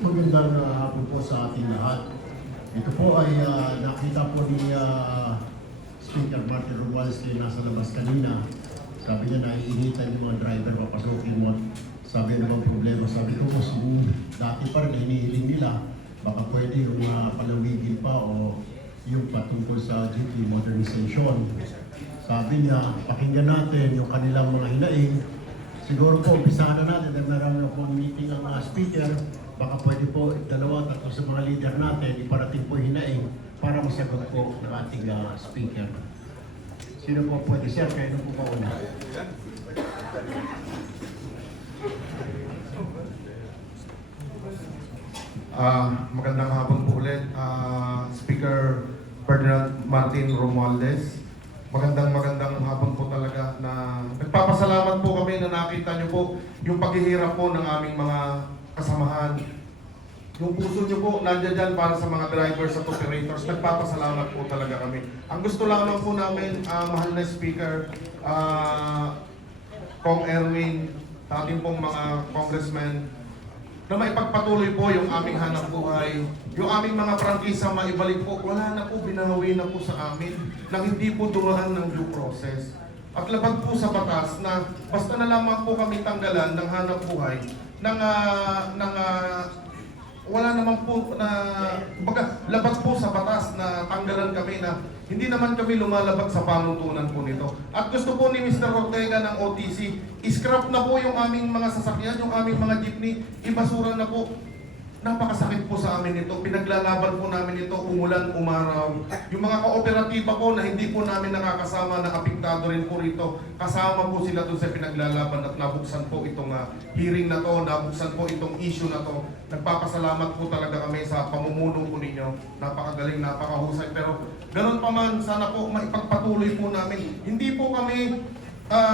Magandang hapon po sa ating lahat. Ito po ay nakita po ni Speaker Martin Romualdez nasa labas kanina. Sabi niya naiinitan yung mga driver papasukin mo. Sabi na bang problema? Sabi ko po, dati pa rin hinihiling nila. Baka pwede yung palawigin pa o yung patungkol sa jeepney modernization. Sabi niya, pakinggan natin yung kanilang mga hinaing. Siguro po, umpisahan na natin dahil meron na po meeting ang speaker. Baka pwede po dalawa, tatlo sa mga leader natin, iparating po hinaing para masagot po ng ating speaker. Sino po pwede, sir? Kayo na po ba una? Magandang hapon po ulit, Speaker Ferdinand Martin Romualdez. Magandang hapon po talaga na nagpapasalamat po kami na nakita niyo po yung paghihirap po ng aming mga kasamahan. Yung puso niyo po nandiyan dyan para sa mga drivers at operators. Nagpapasalamat po talaga kami. Ang gusto lamang po namin, mahal na Speaker, Kong Erwin, ating pong mga congressmen, na maipagpatuloy po yung aming hanap buhay, yung aming mga prangkisa maibalik po, wala na po, binawi na po sa amin, nang hindi po dumaan ng due process. At labag po sa batas na basta na lamang po kami tanggalan ng hanap buhay, wala naman po na, labag po sa batas na tanggalan kami na hindi naman kami lumalabag sa panuntunan po nito. At gusto po ni Mr. Ortega ng OTC, scrap na po yung aming mga sasakyan, yung aming mga jeepney, ibasura na po. Napakasakit po sa amin ito. Pinaglalaban po namin ito, umulan, umaraw. Yung mga kooperatiba po na hindi po namin nakakasama, na apektado rin po rito, kasama po sila doon sa pinaglalaban at nabuksan po itong hearing na to, nabuksan po itong issue na to. Nagpapasalamat po talaga kami sa pamumuno po ninyo. Napakagaling, napakahusay. Pero ganun pa man, sana po maipagpatuloy po namin. Hindi po kami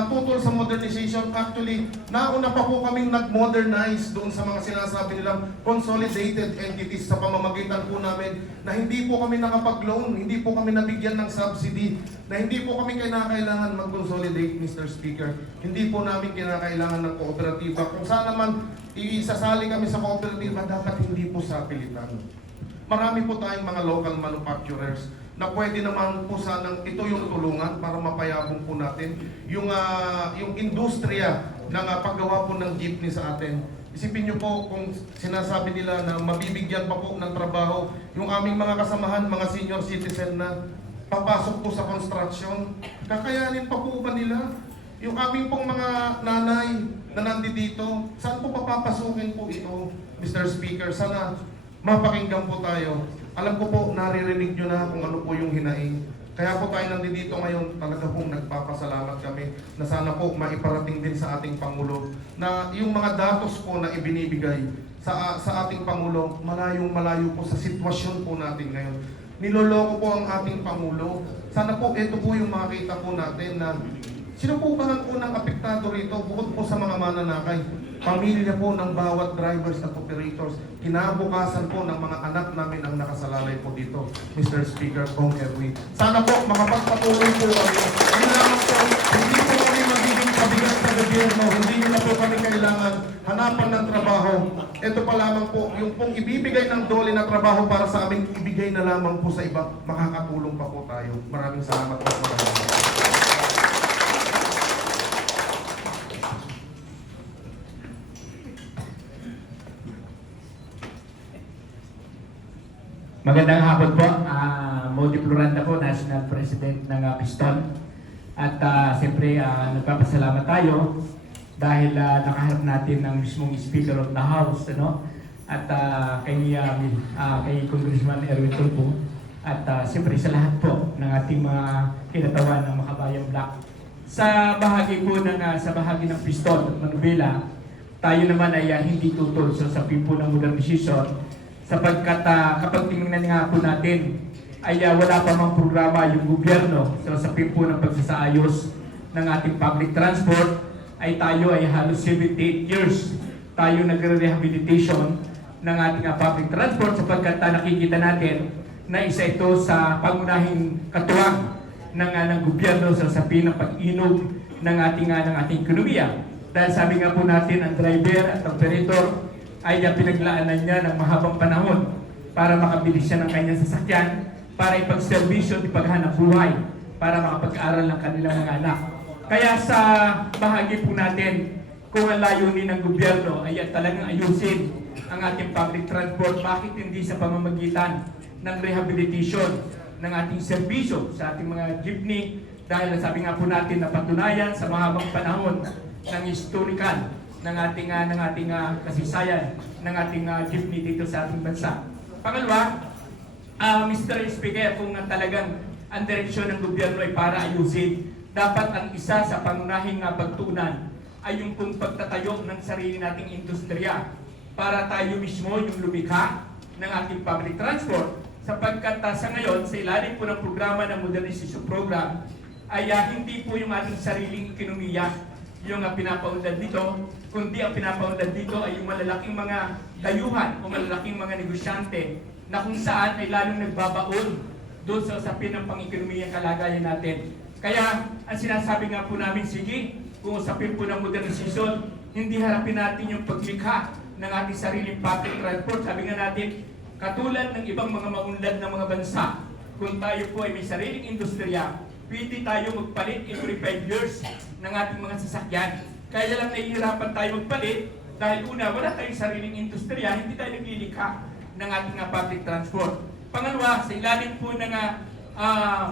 tutol sa modernization. Actually, nauna pa po kaming nag-modernize doon sa mga sinasabi nilang consolidated entities sa pamamagitan po namin na hindi po kami nakapag-loan, hindi po kami nabigyan ng subsidy, na hindi po kami kinakailangan mag-consolidate, Mr. Speaker. Hindi po namin kinakailangan ng kooperatiba. Kung saan naman iisasali kami sa kooperatiba, dapat hindi po sa pilitan. Marami po tayong mga local manufacturers na pwede naman po sanang ito yung tulungan para mapayabong po natin yung industriya ng paggawa po ng jeepney sa atin. Isipin nyo po kung sinasabi nila na mabibigyan pa po ng trabaho yung aming mga kasamahan, mga senior citizen na papasok po sa construction. Kakayanin pa po ba nila? Yung aming pong mga nanay na nandito, saan po papapasukin po ito, Mr. Speaker? Sana mapakinggan po tayo. Alam ko po, naririnig nyo na kung ano po yung hinaing. Kaya po tayo nandito ngayon, talaga pong nagpapasalamat kami na sana po maiparating din sa ating Pangulo na yung mga datos po na ibinibigay sa ating Pangulo, malayong-malayo po sa sitwasyon po natin ngayon. Niloloko po ang ating Pangulo. Sana po, ito po yung makita po natin na sino po ba ang unang apektado rito bukod po sa mga mananakay? Pamilya po ng bawat drivers at operators. Kinabukasan po ng mga anak namin ang nakasalalay po dito, Mr. Speaker, Kong Erwin. Sana po makapagpatuloy po kami. Ano naman po, hindi po kami magiging kabigat sa gobyerno, hindi nyo na po kami kailangan hanapan ng trabaho. Ito pa lamang po, yung pong ibibigay ng dole na trabaho para sa amin, ibigay na lamang po sa iba, makakatulong pa po tayo. Maraming salamat po sa mga. Magandang hapon po, Tony Floranda po, National President ng Piston. At siyempre, nagpapasalamat tayo dahil nakaharap natin ng mismong Speaker of the House, ano? At kay Congressman Erwin Tulfo. At siyempre sa lahat po ng ating mga kinatawan ng Makabayang Black. Sa bahagi po sa bahagi ng Piston at Manubela, tayo naman ay hindi tutol sa sapi po ng modernisasyon sapagkat kapag tingnan nga po natin ay wala pa mang programa yung gobyerno sa sapi po ng pagsasaayos ng ating public transport ay tayo ay halos 78 years tayo nagre-rehabilitation ng ating public transport sapagkat nakikita natin na isa ito sa pangunahing katuwang ng gobyerno sa sapi ng pag-inog ng ating ekonomiya. Dahil sabi nga po natin, ang driver at operator ay pinaglaanan niya ng mahabang panahon para makabili siya ng kanyang sasakyan, para ipag-servisyo at ipaghanap buhay, para makapag-aral ng kanilang mga anak. Kaya sa bahagi po natin, kung ang layunin ng gobyerno ay talagang ayusin ang ating public transport, bakit hindi sa pamamagitan ng rehabilitation ng ating serbisyo sa ating mga jeepney? Dahil sabi nga po natin na patunayan sa mahabang panahon ng historical ng ating kasaysayan ng ating jeepney dito sa ating bansa. Pangalawa, Mr. Speaker, kung talagang ang direksyon ng gobyerno ay para ayusin, dapat ang isa sa pangunahing pagtuunan ay yung kung pagtatayo ng sarili nating industriya para tayo mismo yung lumikha ng ating public transport. Sapagkat sa ngayon, sa ilalim po ng programa ng Modernization Program, ay hindi po yung ating sariling ekonomiya yung pinapaunlad dito, kundi ang pinapaunlad dito ay yung malalaking mga dayuhan o malalaking mga negosyante na kung saan ay lalong nagbabaon doon sa usapin ng pang-ekonomiya kalagayan natin. Kaya ang sinasabi nga po namin, sige, kung usapin po ng modernisasyon, hindi harapin natin yung paglikha ng ating sariling public transport. Sabi nga natin, katulad ng ibang mga maunlad na mga bansa, kung tayo po ay may sariling industriya, pwede tayo magpalit every 5 years ng ating mga sasakyan. Kaya lang nahihirapan tayo magpalit dahil una, wala tayong sariling industriya, hindi tayo naglilikha ng ating public transport. Pangalawa, sa ilalim po ng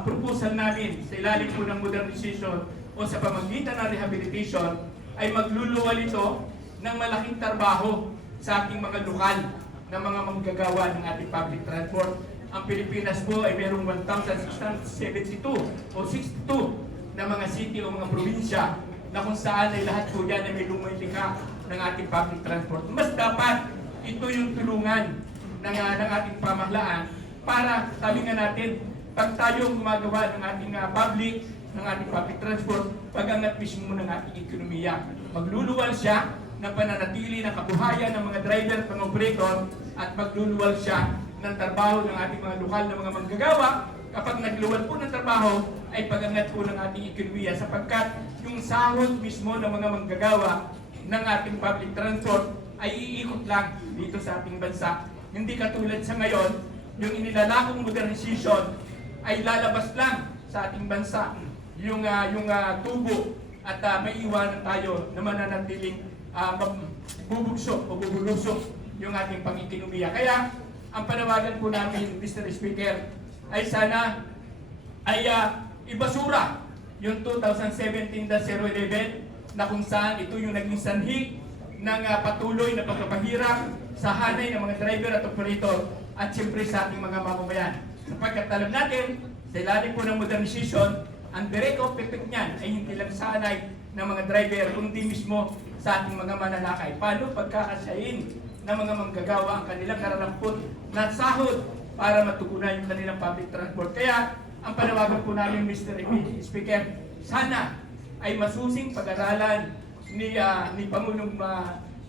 proposal namin, sa ilalim po ng modernization o sa pamamagitan ng rehabilitation, ay magluluwal ito ng malaking trabaho sa ating mga lokal na mga manggagawa ng ating public transport. Ang Pilipinas po ay mayroong 1,672 o 62 na mga city o mga probinsya na kung saan ay lahat po dyan ay may lumilika ng ating public transport. Mas dapat ito yung tulungan ng ating pamahalaan para sabi nga natin, pag tayo gumagawa ng ating public transport, pag-angat mismo ng ating ekonomiya. Magluluwal siya ng pananatili ng kabuhayan ng mga driver, pang-operator, at magluluwal siya ng trabaho ng ating mga lokal na mga manggagawa. Kapag nagluwal po ng trabaho, ay pag-angat po ng ating ekonomiya sapagkat yung sahod mismo ng mga manggagawa ng ating public transport ay iikot lang dito sa ating bansa. Hindi katulad sa ngayon, yung inilalakong modernization ay lalabas lang sa ating bansa yung tubo at may iwanan tayo na mananatiling bubugso o bubulusok yung ating pang-ekonomiya. Kaya ang panawagan po namin, Mr. Speaker, ay sana ay ibasura yung 2017-011 na kung saan ito yung naging sanhi ng patuloy na pagpapahirap sa hanay ng mga driver at operator at siyempre sa ating mga mamamayan. Sapagkat alam natin, sa ilalim po ng modernization, ang direct effect niyan ay hindi lang sanay ng mga driver, kundi mismo sa ating mga mananakay. Paano pagkakasayin ng mga manggagawa ang kanilang kararampot na sahod para matugunan yung kanilang public transport? Kaya, ang panawagan po namin, Mr. Speaker, sana ay masusing pag-aralan ni Pangulong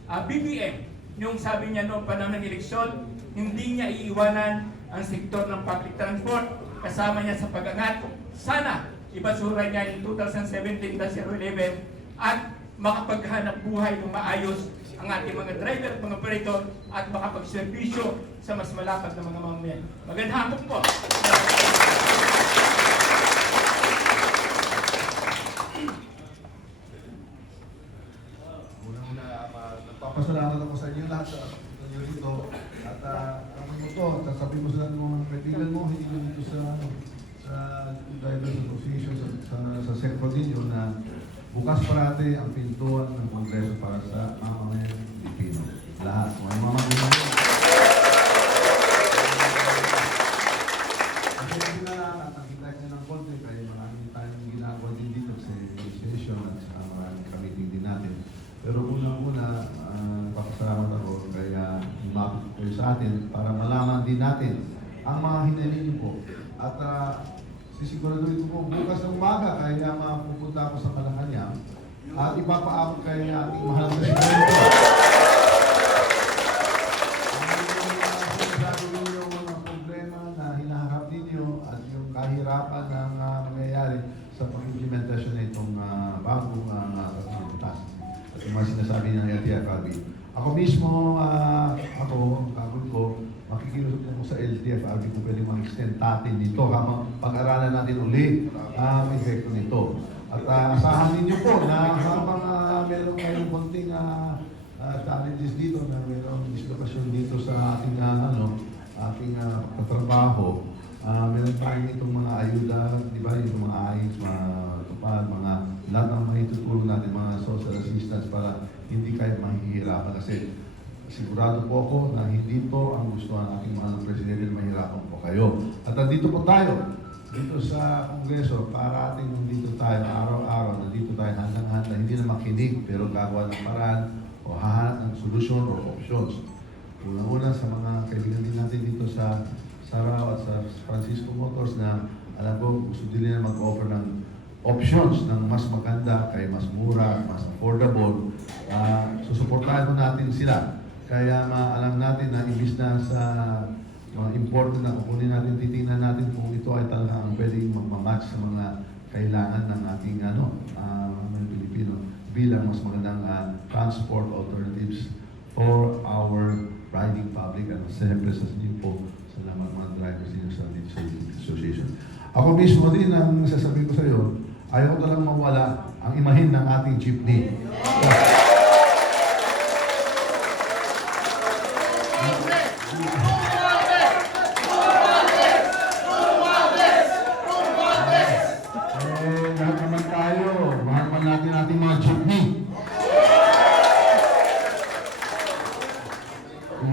BBM. Yung sabi niya noong panahon ng eleksyon, hindi niya iiwanan ang sektor ng public transport, kasama niya sa pag-angat. Sana ibasura niya yung 2017-011 at makapaghanap buhay ng maayos ang ating mga driver at mga operator at makapagservisyo sa mas malapad na mga mamamayan. Magandang hapon po! Nagpapasalamat ako sa inyo lahat sa inyo dito. At ang mo to, sasabihin mo sa mga kaibigan mo, hindi ko dito sa din yun na bukas parati ang pintuan ng Kongreso para sa mamamayan Pilipino. Lahat. Mga mamamayan. Kasi hindi na nakakita niya ng konti kaya maraming tayong ginagawa din dito sa session at sa maraming committee din natin. Pero unang-una, papasalamat ako kaya lumapit kayo sa atin para malaman din natin ang mga hinaling po. At sisiguraduhin ko po bukas ng umaga kaya mapupunta ako sa Malacanang at ipapaabot kayo ng ating mahal na presidente. Yung mga problema na hinaharap ninyo at yung kahirapan ng mangyayari sa pag-implementasyon na itong bagong batas at yung mga sinasabi ng LTFRB. Ako mismo, ako, kagod ko, makikiusap din ako sa LTFRB kung pwede mag-extend natin dito habang pag-aralan natin uli ang epekto nito. At asahan ninyo po na habang meron kayong konting challenges dito na mayroong dislokasyon dito sa ating ating katrabaho. Meron tayong itong mga ayuda, di ba? Yung mga ayos, mga tupad, mga lahat ng mga itutulong natin, mga social assistance para hindi kayo mahihirapan kasi sigurado po ako na hindi to ang gusto ng ating mga presidente na mahirapan po kayo. At nandito po tayo, dito sa Kongreso, para ating nandito tayo araw-araw, nandito tayo handang-handa, hindi na makinig pero gagawa ng paraan o hahanap ng solusyon o options. Unang-una sa mga kaibigan din natin dito sa Sarao at sa Francisco Motors na alam ko gusto din nila mag-offer ng options ng mas maganda, kay mas mura, mas affordable. Susuportahan mo natin sila. Kaya alam natin na imbis na sa mga important na kukunin natin, titingnan natin kung ito ay talagang pwedeng magmamatch sa mga kailangan ng ating mga Pilipino bilang mas magandang transport alternatives for our riding public. And siyempre sa inyo po, salamat mga drivers din sa association. Ako mismo din ang sasabihin ko sa iyo, ayaw ko talagang mawala ang imahin ng ating jeepney. Lahat naman tayo, mahal man natin ating mga jeepney.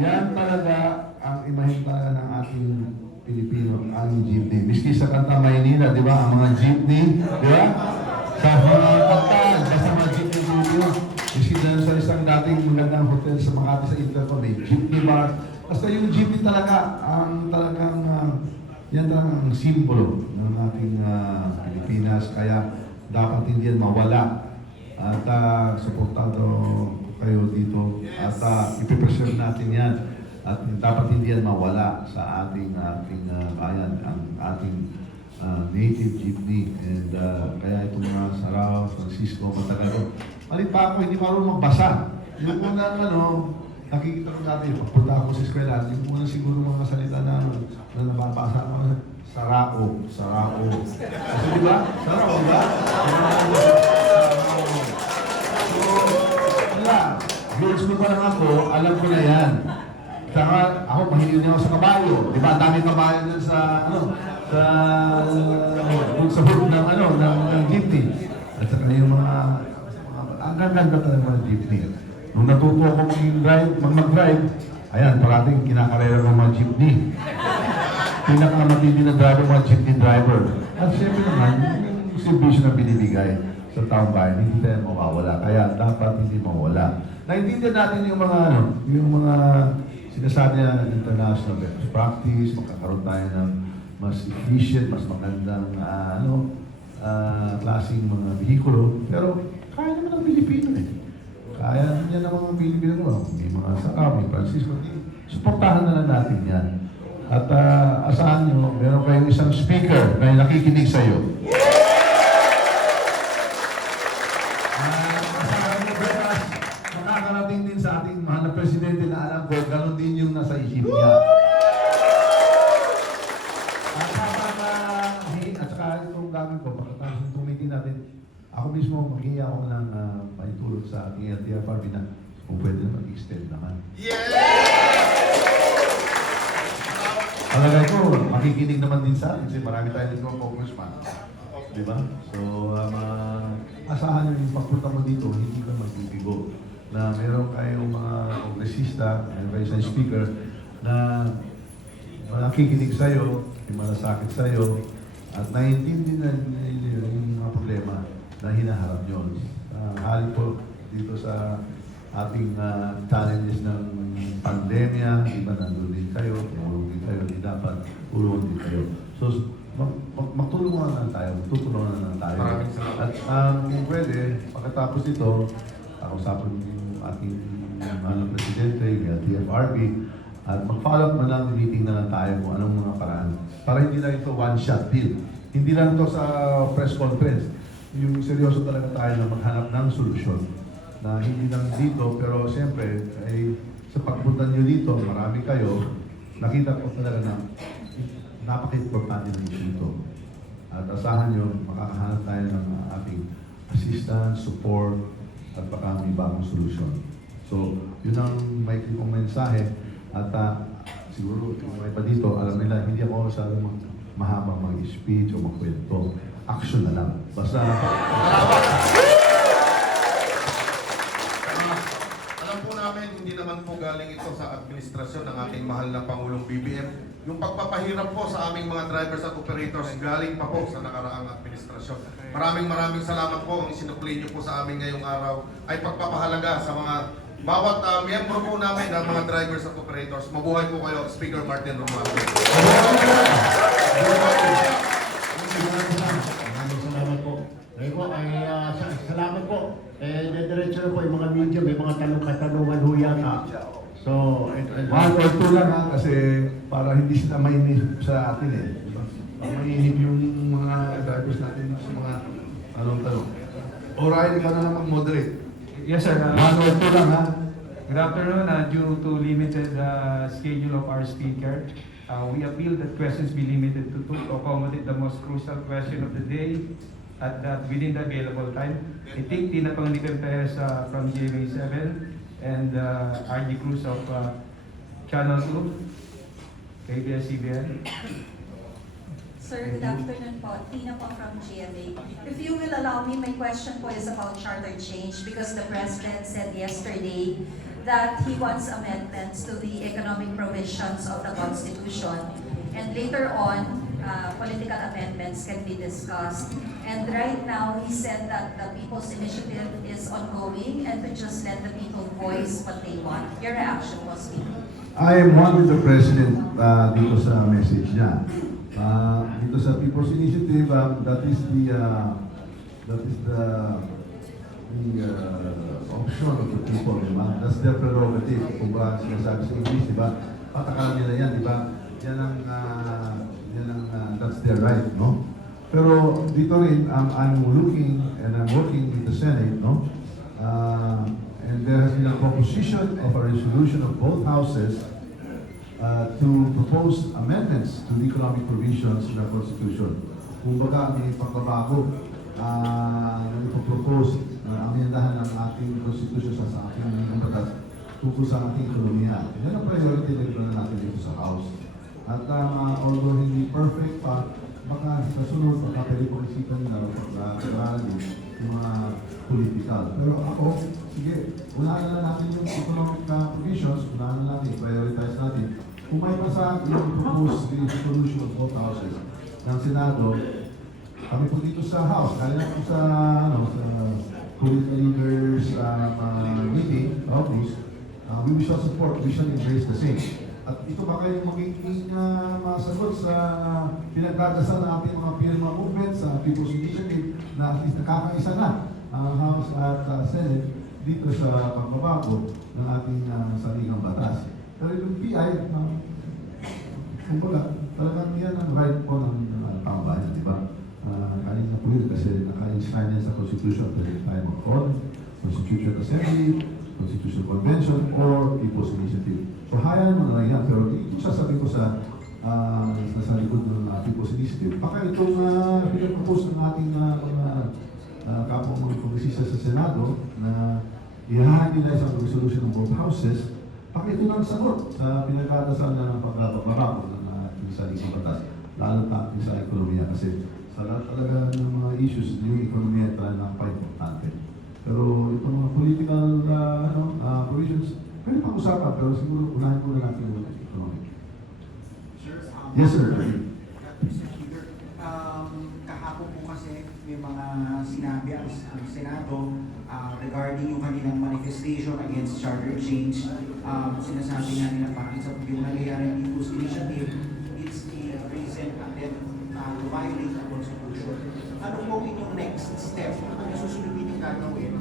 Yan talaga ang imahin talaga ng ating Pilipino, ang jeepney. Miski sa kanta Maynila, di ba? Ang mga jeepney, di ba? Sa mga kanta, sa mga jeepney dito. Miski dyan sa isang dating magandang hotel sa Makati sa Intercom, jeepney bar. Basta yung jeepney talaga, ang talagang, yan talagang ang simbolo ng ating Pilipinas. Kaya dapat hindi yan mawala. At suportado kayo dito. At ipipreserve natin yan. At dapat hindi yan mawala sa ating bayan, ang ating native jeepney. And kaya itong mga Sarao, Francisco, matagal. Malit pa ako, hindi marunong magbasa. Yung unang nakikita ko natin, pagpunta ako sa eskwela, yung unang siguro mga salita na nababasa ko, Sarao. Kasi di ba? Sarao, di ba? So, wala. Grade school pa lang ako, alam ko na yan. Saka ako, mahilig niya ako sa kabayo. Di ba? Ang daming kabayo dun sa hood ng jeepney. At saka yung mga ang ganda talaga ng jeepney. Nung natuto ako mag-drive, ayan, parating kinakarera ng mga jeepney. Pinakamatindi na driver, mga jeepney driver. At siyempre naman, yung servisyo na binibigay sa taong bayan, hindi tayo mawawala. Kaya dapat hindi mawala. Naintindihan natin yung mga sinasabi na international best practice, magkakaroon tayo ng mas efficient, mas magandang klaseng mga vehikulo. Pero kaya naman ang Pilipino eh. Kaya niya ng mga Pilipino. May mga Sarao, may Francisco. Suportahan na lang natin yan. At asahan nyo, meron kayong isang speaker na nakikinig sa iyo. Asahan nyo, Betas, makakarating din sa ating mahal na presidente na alam ko, gano'n din yung nasa isip niya. At saka itong gagawin ko, pagkatapos ng tumitin natin, ako mismo maghingi ako ng paitulot sa ating LTFRB na kung pwede na mag-extend naman. Palagay ko, makikinig naman din sa atin kasi marami tayo dito ng congressman. Di ba? So, asahan nyo yung pagpunta mo dito, hindi ka magbibigo. Na meron kayong mga kongresista, meron kayo sa speaker, na nakikinig sa'yo, yung malasakit sa'yo, at naiintindi na nila yung mga problema na hinaharap nyo. Hali po dito sa ating challenges ng pandemya, iba nandun din kayo, tumulong din kayo, di dapat tulungan din kayo. So, magtulungan na lang tayo, magtutulungan na lang tayo. Maraming salamat. At kung pwede, pagkatapos nito, kausapin yung ating Presidente, yung TFRB, at mag-follow up na lang, meeting na lang tayo kung anong mga paraan. Para hindi lang ito one-shot deal. Hindi lang ito sa press conference. Yung seryoso talaga tayo na maghanap ng solusyon. Na hindi lang dito, pero siyempre, ay, sa pagpunta nyo dito, marami kayo, nakita ko talaga na napaka-importante ng issue ito. At asahan nyo, makakahanap tayo ng ating assistance, support, at baka may bagong solusyon. So, yun ang may kong mensahe. At siguro, may pa dito, alam nila, hindi ako masyadong mahabang mag-speech o magkwento. Action na lang. Basta, Alam po namin, hindi naman po galing ito sa administrasyon ng ating mahal na Pangulong BBM. Yung pagpapahirap po sa aming mga drivers at operators, galing pa po sa nakaraang administrasyon. Maraming salamat po. Ang isinukli niyo po sa amin ngayong araw ay pagpapahalaga sa mga bawat miyembro po namin ng mga drivers at operators. Mabuhay po kayo, Speaker Martin Romualdez. Maraming salamat po. Ngayon po, ay salamat po. Diretso na po yung mga media, may mga katanungan ho yata. So, one or two lang ha, kasi para hindi sila mainip sa atin eh. Diba? Mainip yung mga drivers natin sa mga tanong-tanong. O'Reilly ka na lang mag-moderate. Yes, sir. One or two lang ha. Good afternoon. Due to limited schedule of our speaker, we appeal that questions be limited to two to accommodate the most crucial question of the day at that within the available time. I think Tina Pangilican Perez from GMA7 and RG Cruz of Channel 2, KBS-CBN. Sir, good afternoon po. Tina po from GMA. If you will allow me, my question po is about charter change because the President said yesterday that he wants amendments to the economic provisions of the Constitution. And later on, political amendments can be discussed. And right now, he said that the People's Initiative is ongoing and to just let the people voice what they want. Your reaction was Speaker. I am one with the President dito sa message niya. Dito sa People's Initiative, that is the option of the people, di ba? That's their prerogative. Kung ba sinasabi sa English, di ba? Patakalan nila yan, di ba? Yan ang that's their right, no? Pero dito rin, I'm looking and I'm working with the Senate, no? And there has been a proposition of a resolution of both houses to propose amendments to the economic provisions of the Constitution. Kung baga, may pagbabago na ipopropose na amendahan ng ating Constitution sa ating batas tungkol sa ating ekonomiya. Yan ang priority na natin dito sa House. At although hindi perfect pa, baka sa sunod, baka pwede po isipan nila pag-aaralan yung mga political. Pero ako, sige, unahan na natin yung economic provisions, unahan na natin, prioritize natin. Kung may pasa yung propose the resolution of both houses ng Senado, kami po dito sa House, kaya na po sa political leaders meeting, office, we shall support, we shall embrace the same. At ito ba kayo magiging masagot sa pinagdadasal ng ating mga firma movement sa People's Initiative na at least nakakaisa na ang House at Senate dito sa pagbabago ng ating saligang batas. Pero yung PI, kumbaga, talagang yan ang right po ng pambayan, di ba? Kanina po yun kasi naka-enshrine yan sa Constitution, pwede tayo mag-on, Constitution Assembly, Constitutional Convention, or People's Initiative. So, hayaan mo na lang yan, pero ito sasabi ko sa nasa likod ng People's Initiative. Baka itong pinag-propose ng ating mga kapwa mga kongresista sa Senado na ihahain nila isang resolution ng both houses, baka ito lang sagot sa pinagdadasal na pagbabago ng ating saligang batas, lalo na sa ekonomiya kasi sa lahat talaga ng mga issues, yung ekonomiya talaga napaka-importante. Pero itong mga political provisions, pwede pag-usapan, pero siguro unahin ko na natin yung economic. Yes, sir. Mr. Speaker, kahapon po kasi may mga sinabi ang Senado regarding yung kanilang manifestation against charter change. Sinasabi nga nila bakit sa yung nangyayari ng Imus Initiative, it's a recent attempt to violate the Constitution. Ano po inyong next step? Ano susunod ninyong gagawin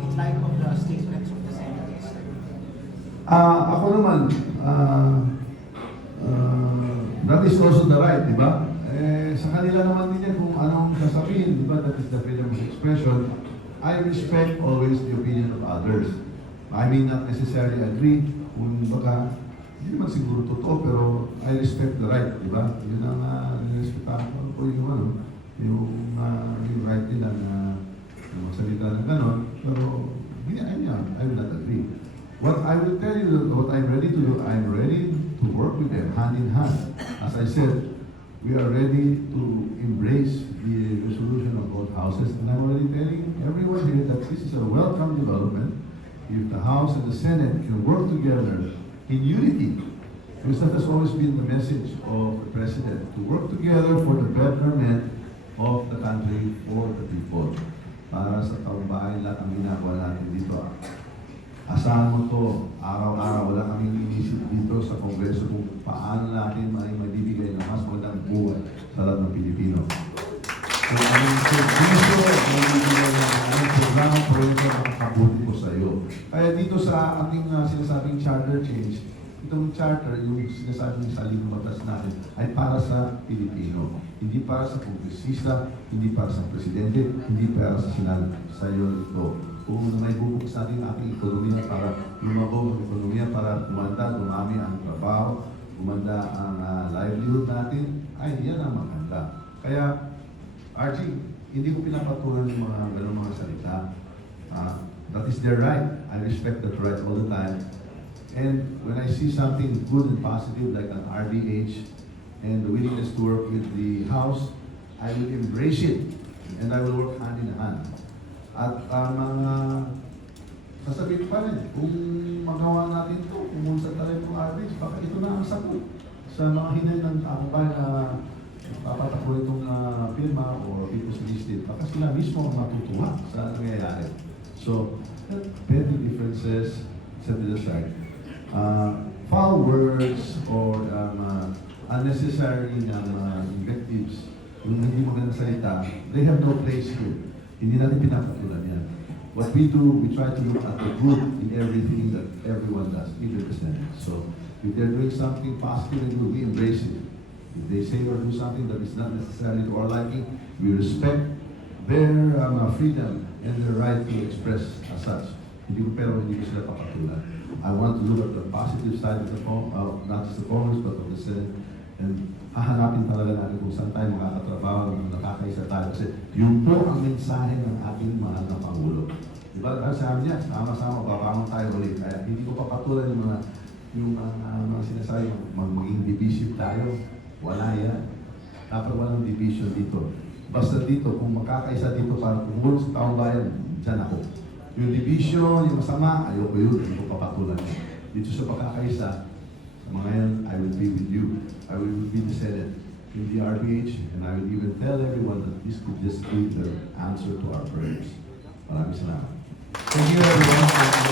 in light of the statements of the Senate yesterday? Ako naman, that is also the right, di ba? Sa kanila naman din yan kung anong sasabihin, di ba? That is the freedom of expression. I respect always the opinion of others. I may not necessarily agree kung baka, hindi naman siguro totoo, pero I respect the right, di ba? Yun ang nirespetan ko yung right nila na magsalita ng ganon, pero I will not agree. What I will tell you, what I'm ready to do, I'm ready to work with them hand in hand. As I said, we are ready to embrace the resolution of both houses, and I'm already telling everyone here that this is a welcome development. If the House and the Senate can work together in unity, because that has always been the message of the President, to work together for the betterment of the country, for the people. Para sa taong bahay, lahat ang ginagawa natin dito. Asahan mo to, araw-araw, wala kaming inisip dito sa Kongreso kung paano natin maibibigay ng mas magandang buhay sa lahat ng Pilipino. Kung anong serviso, maibibigay ng anong programa, proyekto na makakabuti ko sa iyo. Kaya dito sa ating sinasabing charter change, itong charter, yung sinasabing saling batas natin, ay para sa Pilipino. Hindi para sa kongresista, hindi para sa presidente, hindi para sa Senado. Sa iyo ito. Kung may bubukas natin ang ating ekonomiya para lumabog ang ekonomiya, para gumanda, dumami ang trabaho, gumanda ang livelihood natin, ay yan ang maganda. Kaya, RG, hindi ko pinapatulan yung mga ganong mga salita. That is their right. I respect that right all the time. And when I see something good and positive like an RDH and the willingness to work with the House, I will embrace it and I will work hand in hand. At mga sasabihin pa rin, kung magawa natin ito, kung munsan tayo ng RDH, baka ito na ang sagot sa mga hinay ng akbay na papatakbo itong firma o people's listed. Baka sila mismo ang matutuwa sa nangyayari. So, petty differences set to the side. Foul words or unnecessary invectives, yung hindi magandang salita, they have no place here. Hindi natin pinapatulan yan. What we do, we try to look at the good in everything that everyone does, even the Senate. So, if they're doing something positive and good, we embrace it. If they say or do something that is not necessarily to our liking, we respect their freedom and their right to express as such. Hindi ko sila papatulan. I want to look at the positive side of the not just the Congress, but of the Senate. And hahanapin talaga natin kung saan tayo makakatrabaho, nakakaisa tayo. Kasi yun po ang mensahe ng ating mahal na Pangulo. Diba? Sabi niya, sama-sama, babangon tayo ulit. Kaya hindi ko papatulan yung mga sinasabi, maging divisive tayo. Wala yan. Dapat walang division dito. Basta dito, kung makakaisa dito para tumulong sa taong bayan, dyan ako. Yung division, yung masama, ayoko yun, hindi ko papatulan. Dito sa pagkakaisa, mga yan, I will be with you. I will be the Senate in the RBH, and I will even tell everyone that this could just be the answer to our prayers. Maraming salamat. Thank you everyone.